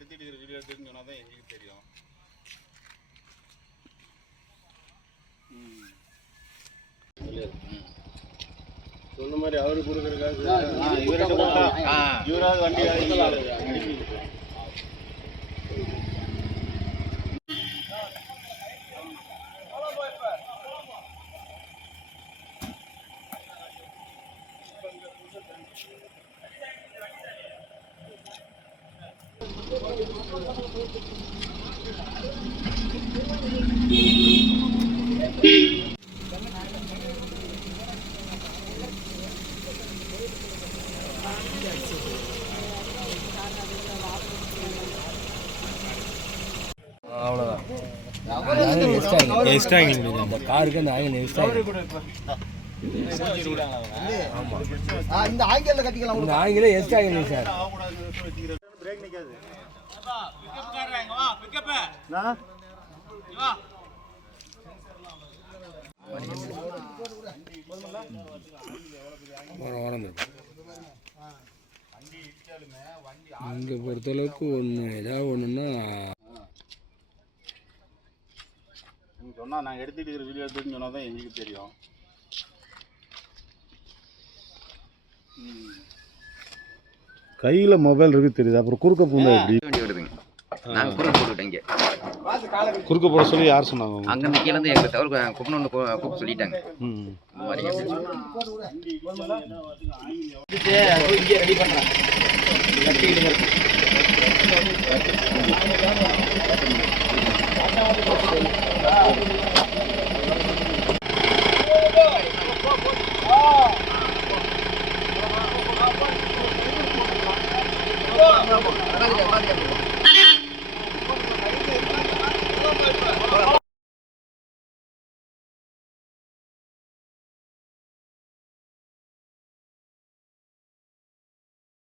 எடுத்துட்டு இருக்கிற வீடியோ எடுத்துன்னு சொன்னா தான் எங்களுக்கு தெரியும். சொன்ன மாதிரி அவரு கொடுக்குறதுக்காக இவராவது வண்டி அவ்வளோதான். எக்ஸ்ட்ரா அந்த காருக்கு அந்த ஆயில் எக்ஸ்ட்ரா. ஆமாம், இந்த ஆங்கில கட்டிக்கலாம். இந்த ஆங்கில எக்ஸ்ட்ரா இல்லை சார். பிரேக் நிக்காது. இங்கே பொறுத்தளவுக்கு ஒன்று ஏதாவது ஒன்றுன்னா சொன்னால் நாங்கள் எடுத்துகிட்டு இருக்கிற வீடியோ எடுத்துன்னு சொன்னால் தான் எங்களுக்கு தெரியும். கையில் மொபைல் இருக்கு தெரியுது. அப்புறம் குறுக்க பூந்தா எப்படி வருதுங்க? நாங்கள் குறுக்க போட்டுவிட்டோம். இங்கே குறுக்க போட சொல்லி யார் சொன்னாங்க? அங்கேருந்து கீழே இருந்து எங்களை தவிர கூப்பிடணும்னு கூப்பிட சொல்லிட்டாங்க. இந்த மாதிரி இங்கே ரெடி பண்ணுறேன்.